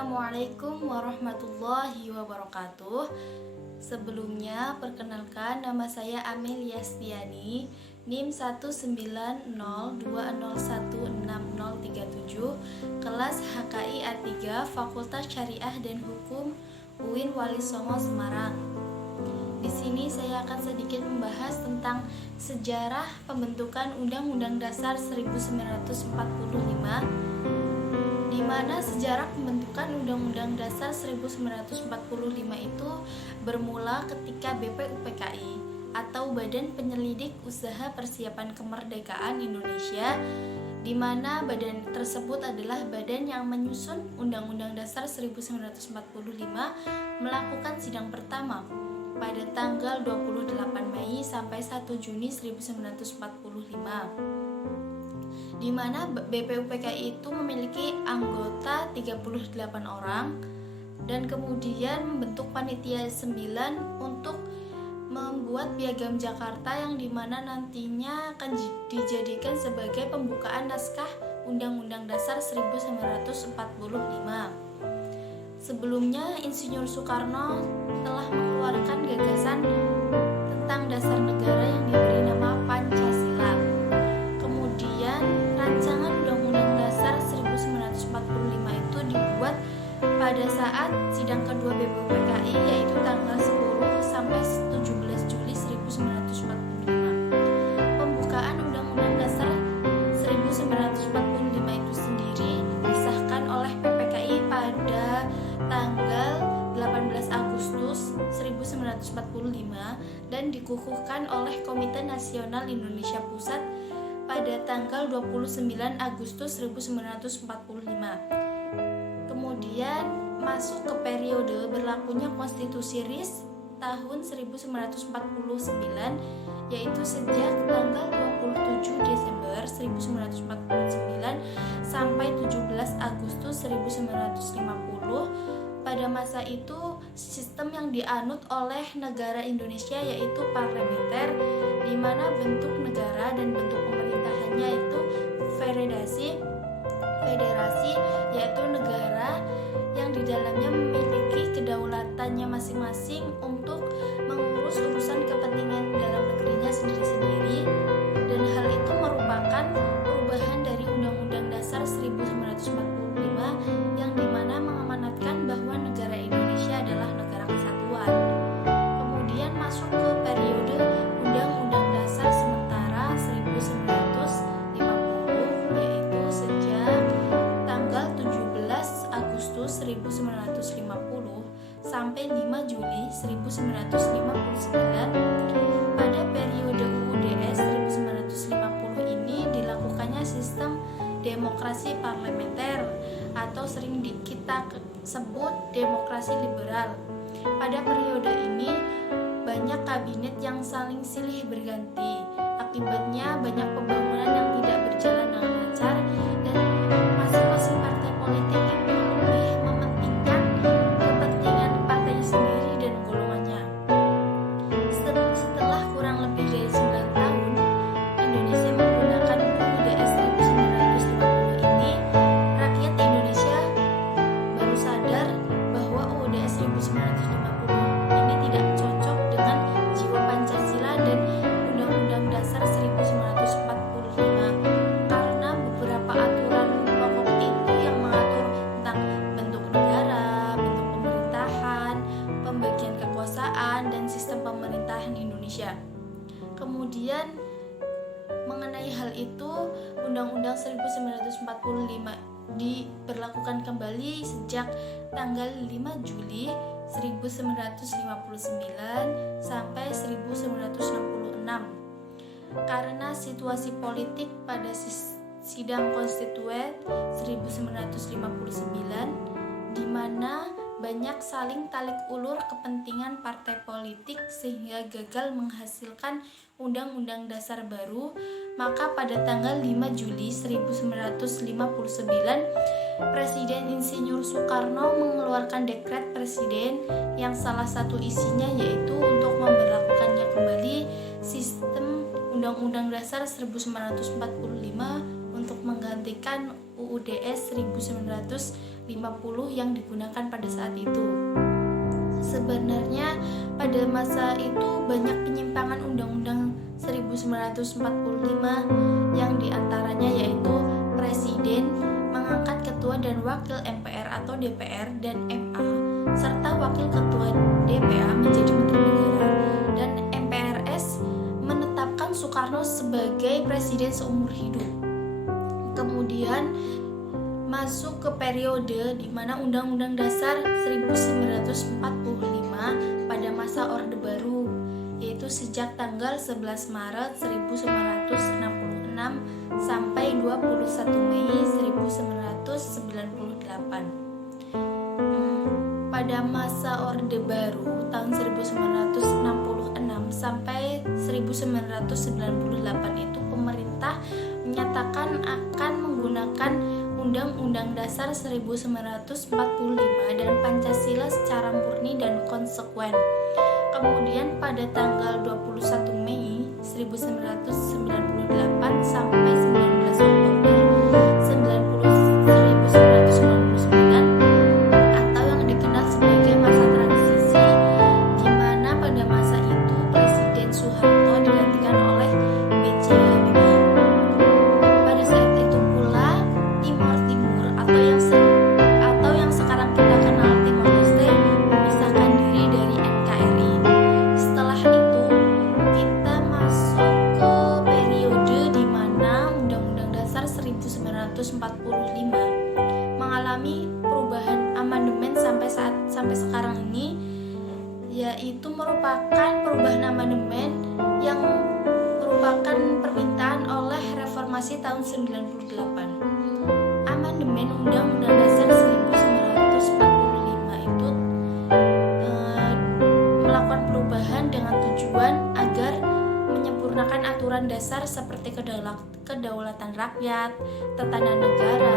Assalamualaikum warahmatullahi wabarakatuh. Sebelumnya, perkenalkan nama saya Amelia Stiani, NIM 19020160037, kelas HKI A3, Fakultas Syariah dan Hukum UIN Wali Songo Semarang. Di sini saya akan sedikit membahas tentang sejarah pembentukan Undang-Undang Dasar 1945, di mana sejarah pembentukan Undang-Undang Dasar 1945 itu bermula ketika BPUPKI atau Badan Penyelidik Usaha Persiapan Kemerdekaan Indonesia, di mana badan tersebut adalah badan yang menyusun Undang-Undang Dasar 1945 melakukan sidang pertama pada tanggal 28 Mei sampai 1 Juni 1945. Di mana BPUPKI itu memiliki anggota 38 orang dan kemudian membentuk panitia 9 untuk membuat Piagam Jakarta yang dimana nantinya akan dijadikan sebagai pembukaan naskah Undang-Undang Dasar 1945. Sebelumnya, Insinyur Soekarno telah mengeluarkan gagasan tentang dasar negara yang diberi nama Pancasila. Kemudian, rancangan Undang-Undang Dasar 1945 itu dibuat pada saat sidang kedua BPUPKI, yaitu tanggal 10 sampai 17 Juli 1945. Pembukaan Undang-Undang Dasar 1945 itu sendiri disahkan oleh PPKI pada tanggal 18 Agustus 1945 dan dikukuhkan oleh Komite Nasional Indonesia Pusat pada tanggal 29 Agustus 1945. Kemudian masuk ke periode berlakunya Konstitusi RIS tahun 1949, yaitu sejak tanggal 27 Desember 1949 sampai 17 Agustus 1950. Pada masa itu, sistem yang dianut oleh negara Indonesia yaitu parlementer, di mana bentuk negara dan bentuk pemerintahannya itu federasi, yaitu negara yang di dalamnya memiliki kedaulatannya masing-masing untuk mengurus urusan kepentingan dalam negerinya sendiri-sendiri, dan hal itu merupakan perubahan dari Undang-Undang Dasar 1945 yang dimana mengamanatkan bahwa negara Indonesia adalah negara kesatuan. Kemudian masuk ke periode Undang-Undang Dasar sementara 1950, yaitu sejak tanggal 17 Agustus 1950 sampai 5 Juli 1959. Pada periode UUDS 1950 ini dilakukannya sistem demokrasi parlementer atau sering kita sebut demokrasi liberal. Pada periode ini banyak kabinet yang saling silih berganti. Akibatnya banyak pembangunan yang tidak berjalan dengan lancar dan masing-masing partai politik itu lebih mementingkan kepentingan partainya sendiri dan golongannya. Setelah kurang lebih dari 9 tahun Indonesia menggunakan UUDS 1950 ini, rakyat Indonesia baru sadar bahwa UUDS 1950 ini tidak cocok dengan jiwa Pancasila dan Undang-Undang Dasar 1945 karena beberapa aturan pokok itu yang mengatur tentang bentuk negara, bentuk pemerintahan, pembagian kekuasaan, dan sistem pemerintahan Indonesia. Kemudian mengenai hal itu, Undang-Undang 1945 diberlakukan kembali sejak tanggal 5 Juli 1959 sampai 1966. Karena situasi politik pada sidang konstituen 1959, di mana banyak saling talik ulur kepentingan partai politik sehingga gagal menghasilkan Undang-Undang Dasar baru, maka pada tanggal 5 Juli 1959 Presiden Insinyur Soekarno mengeluarkan dekret presiden yang salah satu isinya yaitu untuk memberlakukannya kembali sistem Undang-Undang Dasar 1945 untuk menggantikan UUDS 1945. yang digunakan pada saat itu. Sebenarnya pada masa itu banyak penyimpangan Undang-Undang 1945 yang diantaranya yaitu Presiden mengangkat Ketua dan Wakil MPR atau DPR dan MA, serta Wakil Ketua DPA menjadi Menteri Negara, dan MPRS menetapkan Soekarno sebagai Presiden seumur hidup. Kemudian masuk ke periode di mana Undang-Undang Dasar 1945 pada masa Orde Baru, yaitu sejak tanggal 11 Maret 1966 sampai 21 Mei 1998. Pada masa Orde Baru tahun 1966 sampai 1998 itu pemerintah menyatakan akan menggunakan Undang-Undang Dasar 1945 dan Pancasila secara murni dan konsekuen. Kemudian pada tanggal 21 Mei 1998 sampai 19 Oktober 1999 atau yang dikenal sebagai masa transisi, di mana pada masa itu Presiden Soeharto digantikan oleh B.J. Habibie. Pada saat itu pula Timor Timur atau yang sekarang kita kenal Timor Leste memisahkan diri dari NKRI. Setelah itu kita masuk ke periode di mana Undang-Undang Dasar 1945 mengalami perubahan amandemen sampai sekarang ini, yaitu merupakan perubahan amandemen yang merupakan permintaan oleh reformasi tahun 98. Amandemen Undang-Undang Dasar 1945 itu melakukan perubahan dengan tujuan agar menyempurnakan aturan dasar seperti kedaulatan rakyat, tatanan negara,